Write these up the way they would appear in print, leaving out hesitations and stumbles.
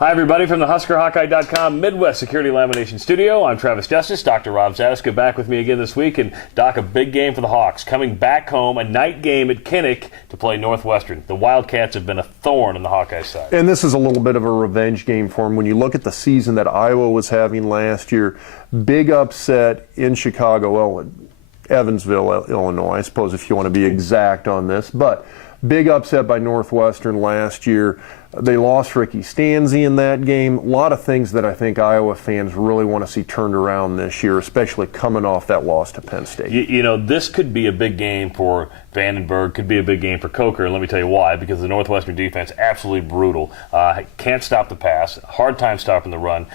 Hi, everybody, from the HuskerHawkeye.com Midwest Security Lamination Studio. I'm Travis Justice. Dr. Rob Zadiska back with me again this week. And, Doc, a big game for the Hawks. Coming back home, a night game at Kinnick to play Northwestern. The Wildcats have been a thorn on the Hawkeye side. And this is a little bit of a revenge game for them. When you look at the season that Iowa was having last year, big upset in Chicago, well, Evansville, Illinois, I suppose, if you want to be exact on this. But big upset by Northwestern last year. They lost Ricky Stanzi in that game. A lot of things that I think Iowa fans really want to see turned around this year, especially coming off that loss to Penn State. You know, this could be a big game for Vandenberg, could be a big game for Coker, and let me tell you why, because the Northwestern defense, absolutely brutal. Can't stop the pass, hard time stopping the run.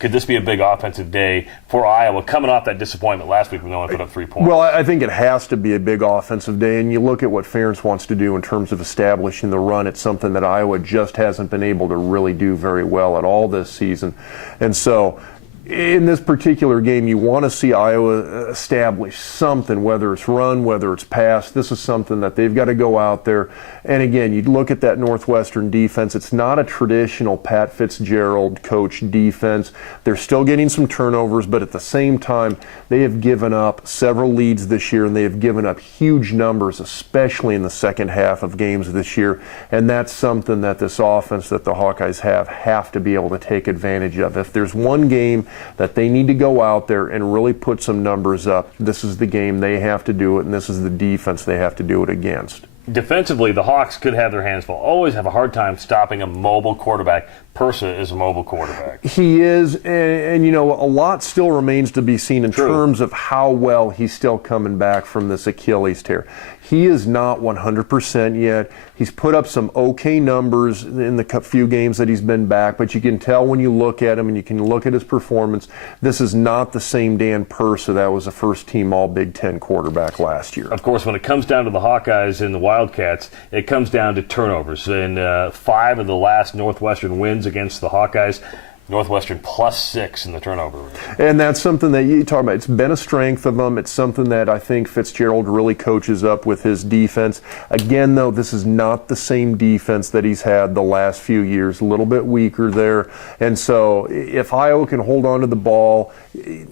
Could this be a big offensive day for Iowa, coming off that disappointment last week when they only put up 3 points? Well, I think it has to be a big offensive day, and you look at what Ferentz wants to do in terms of establishing the run. It's something that Iowa just hasn't been able to really do very well at all this season. And so in this particular game, you want to see Iowa establish something, whether it's run, whether it's pass. This is something that they've got to go out there. And again, you look at that Northwestern defense. It's not a traditional Pat Fitzgerald coach defense. They're still getting some turnovers, but at the same time, they have given up several leads this year, and they have given up huge numbers, especially in the second half of games this year. And that's something that this offense that the Hawkeyes have to be able to take advantage of. If there's one game that they need to go out there and really put some numbers up, this is the game they have to do it, and this is the defense they have to do it against. Defensively, the Hawks could have their hands full. Always have a hard time stopping a mobile quarterback. Persa is a mobile quarterback. He is, and you know, a lot still remains to be seen in terms of how well he's still coming back from this Achilles tear. He is not 100% yet. He's put up some okay numbers in the few games that he's been back, but you can tell when you look at him and you can look at his performance, this is not the same Dan Persa that was a first-team All-Big Ten quarterback last year. Of course, when it comes down to the Hawkeyes and the Wildcats, it comes down to turnovers. In 5 of the last Northwestern wins against the Hawkeyes, Northwestern +6 in the turnover rate. And that's something that you talk about. It's been a strength of them. It's something that I think Fitzgerald really coaches up with his defense. Again, though, this is not the same defense that he's had the last few years. A little bit weaker there. And so if Iowa can hold on to the ball,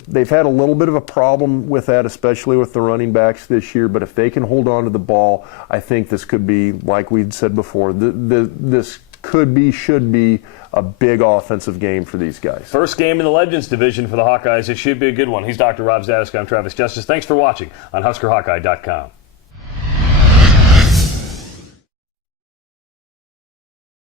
they've had a little bit of a problem with that, especially with the running backs this year. But if they can hold on to the ball, I think this could be, like we'd said before, this should be a big offensive game for these guys. First game in the Legends division for the Hawkeyes. It should be a good one. He's Dr. Rob Zadiska. I'm Travis Justice. Thanks for watching on HuskerHawkeye.com.